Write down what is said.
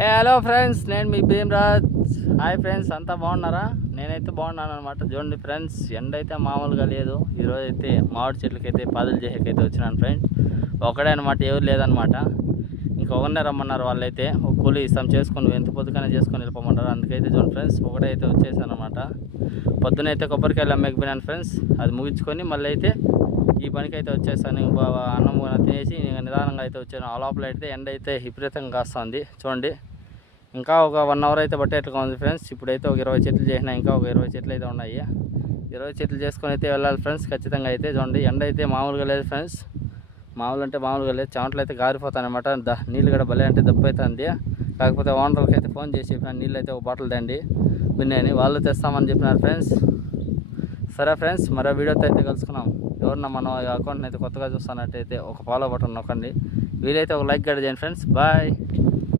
Hello friends, నేను మీ Bhimraj. Hi friends, అంతా బాగున్నారా? నేనైతే బాగున్నాను అనమాట. చూడండి ఫ్రెండ్స్, ఎండ అయితే మామూలుగా లేదు. ఈరోజు అయితే మామిడి చెట్లకైతే పాదులు చేసేకైతే వచ్చినాను ఫ్రెండ్స్. ఒకడే అనమాట, ఎవరు లేదనమాట. ఇంకా ఒకరినే రమ్మన్నారు వాళ్ళైతే. ఒక కూలి ఇస్తాం, చేసుకొని ఎంత పొద్దుకనే చేసుకొని వెళ్ళిపోమంటారు. అందుకైతే చూడండి ఫ్రెండ్స్, ఒకటే అయితే వచ్చేసాను అనమాట. పొద్దునైతే కొబ్బరికాయలు అమ్మేకపోయినాను ఫ్రెండ్స్. అది ముగించుకొని మళ్ళీ అయితే ఈ పనికి అయితే వచ్చేసాను. అన్నం తినేసి నిదానంగా అయితే వచ్చాను. ఆ లోపల అయితే ఎండ అయితే విపరీతంగా కాస్తుంది చూడండి. ఇంకా ఒక 1 అవర్ అయితే బట్టేట్లుగా ఉంది ఫ్రెండ్స్. ఇప్పుడైతే ఒక 20 చెట్లు చేసినా, ఇంకా ఒక 20 చెట్లు అయితే ఉన్నాయి. 20 చెట్లు చేసుకొని అయితే వెళ్ళాలి ఫ్రెండ్స్ ఖచ్చితంగా. అయితే చూడండి, ఎండ అయితే మామూలుగా లేదు ఫ్రెండ్స్. మామూలు అంటే మామూలుగా లేదు. చెమటలు అయితే గారిపోతాయి అనమాట. నీళ్ళు కూడా భలే అంటే దప్పు అవుతుంది. కాకపోతే ఓనర్లకి అయితే ఫోన్ చేసి చెప్పిన, నీళ్ళు అయితే ఒక బాటిల్ తండి విన్నాయని, వాళ్ళు తెస్తామని చెప్పినారు ఫ్రెండ్స్. సరే ఫ్రెండ్స్, మరో వీడియోతో అయితే కలుసుకున్నాం. ఎవరన్నా మన అకౌంట్ని అయితే కొత్తగా చూస్తున్నట్టయితే ఒక ఫాలో బటన్ నొక్కండి. వీలైతే ఒక లైక్ కూడా చేయండి ఫ్రెండ్స్. బాయ్.